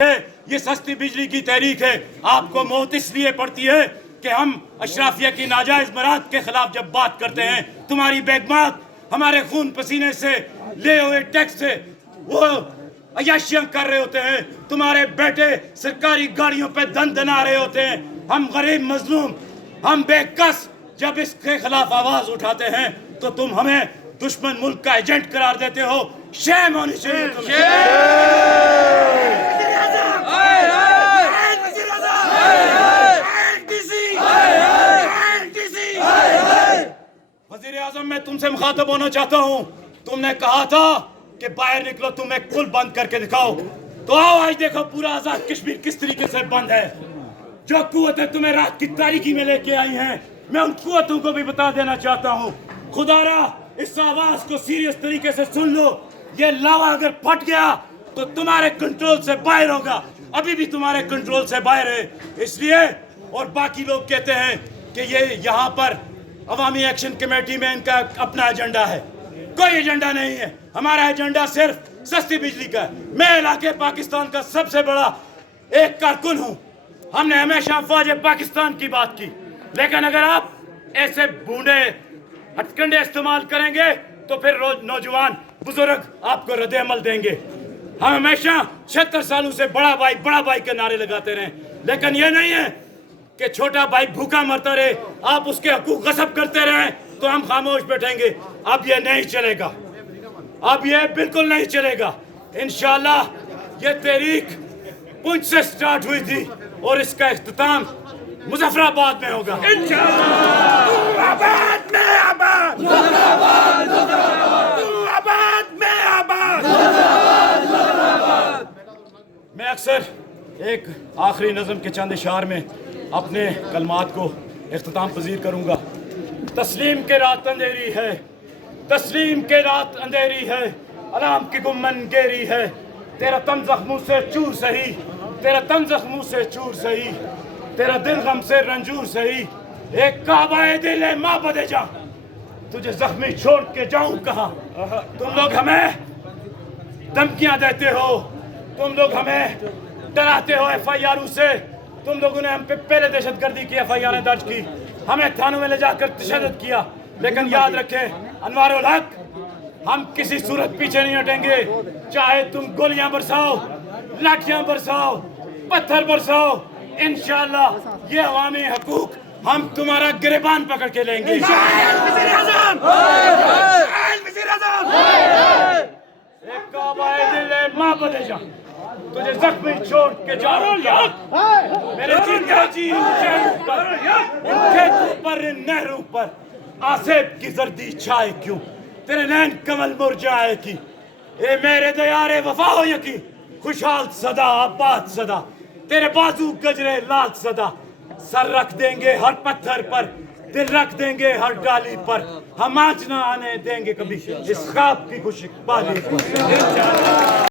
یہ سستی بجلی کی تحریک ہے. آپ کو موت اس لیے پڑتی ہے کہ ہم اشرافیہ کی ناجائز برات کے خلاف جب بات کرتے ہیں. تمہاری بیگمات ہمارے خون پسینے سے لے ہوئے ٹیکس سے وہ عیاشیاں کر رہے ہوتے ہیں. تمہارے بیٹے سرکاری گاڑیوں پہ دن دنا رہے ہوتے ہیں. ہم غریب مظلوم، ہم بے کس جب اس کے خلاف آواز اٹھاتے ہیں تو تم ہمیں دشمن ملک کا ایجنٹ قرار دیتے ہو. شیم ہونی چاہیے تمہیں. وزیر اعظم، میں تم سے مخاطب ہونا چاہتا ہوں. تم نے کہا تھا کہ باہر نکلو، تم ایک پل بند کر کے دکھاؤ. تو آؤ آج دیکھو پورا آزاد کشمیر کس طریقے سے بند ہے. جو قوتیں تمہیں رات کی تاریکی میں لے کے آئی ہیں، میں ان قوتوں کو بھی بتا دینا چاہتا ہوں. خدا را اس آواز کو سیریس طریقے سے سن لو. یہ لاوا اگر پھٹ گیا تو تمہارے کنٹرول سے باہر ہوگا. ابھی بھی تمہارے کنٹرول سے باہر ہے. اس لیے اور باقی لوگ کہتے ہیں کہ یہ یہاں پر عوامی ایکشن کمیٹی میں ان کا اپنا ایجنڈا ہے. کوئی ایجنڈا نہیں ہے. ہمارا ایجنڈا صرف سستی بجلی کا ہے. میں علاقے پاکستان کا سب سے بڑا ایک کارکن ہوں. ہم نے ہمیشہ فوج پاکستان کی بات کی. لیکن اگر آپ ایسے بونڈے ہتھ کنڈے استعمال کریں گے تو پھر نوجوان بزرگ آپ کو رد عمل دیں گے. ہم ہمیشہ 76 سالوں سے بڑا بھائی کے نعرے لگاتے رہے. لیکن یہ نہیں ہے کہ چھوٹا بھائی بھوکا مرتا رہے، آپ اس کے حقوق غصب کرتے رہیں تو ہم خاموش بیٹھیں گے. اب یہ نہیں چلے گا. اب یہ بالکل نہیں چلے گا. انشاءاللہ یہ تحریک پنچ سے سٹارٹ ہوئی تھی اور اس کا اختتام مظفر آباد میں ہوگا. میں اکثر ایک آخری نظم کے چند اشعار میں اپنے کلمات کو اختتام پذیر کروں گا. تسلیم کے رات اندھیری ہے، تسلیم کے رات اندھیری ہے، علام کی گمن گیری ہے. تیرا تن زخموں سے چور سہی، تیرا تن زخموں سے چور سہی، تیرا دل غم سے رنجور سہی. ایک کعبہ دل ہے ماں بدے جا، تجھے زخمی چھوڑ کے جاؤں کہاں. تم لوگ ہمیں دھمکیاں دیتے ہو، تم لوگ ہمیں ڈراتے ہو ایف آئی آروں سے. تم لوگوں نے ہم پہ پہلے دہشت گردی کی ایف آئی آریں درج کی، ہمیں تھانوں میں لے جا کر تشدد کیا. لیکن یاد رکھیں انوار الحق، ہم کسی صورت پیچھے نہیں ہٹیں گے. چاہے تم گولیاں برساؤ، لاٹھیاں برساؤ، پتھر برساؤ، انشاءاللہ یہ عوامی حقوق ہم تمہارا گریبان پکڑ کے لیں گے. ایک کعبہ دل ہے ماں بدے جا، تجھے زخمی چھوڑ کے جاؤں میرے جیتے جی شہروں پر، ان کھیتوں پر، ان نہروں پر آسیب کی زردی چھائے کیوں، تیرے نین کمل مرجائے کی. اے میرے دیار وفا ہو یقین، خوشحال صدا آباد صدا، تیرے بازو گجرے لال صدا. سر رکھ دیں گے ہر پتھر پر، دل رکھ دیں گے ہر ڈالی پر. ہم آنچ نہ آنے دیں گے کبھی اس خواب کی خوش بالی پر.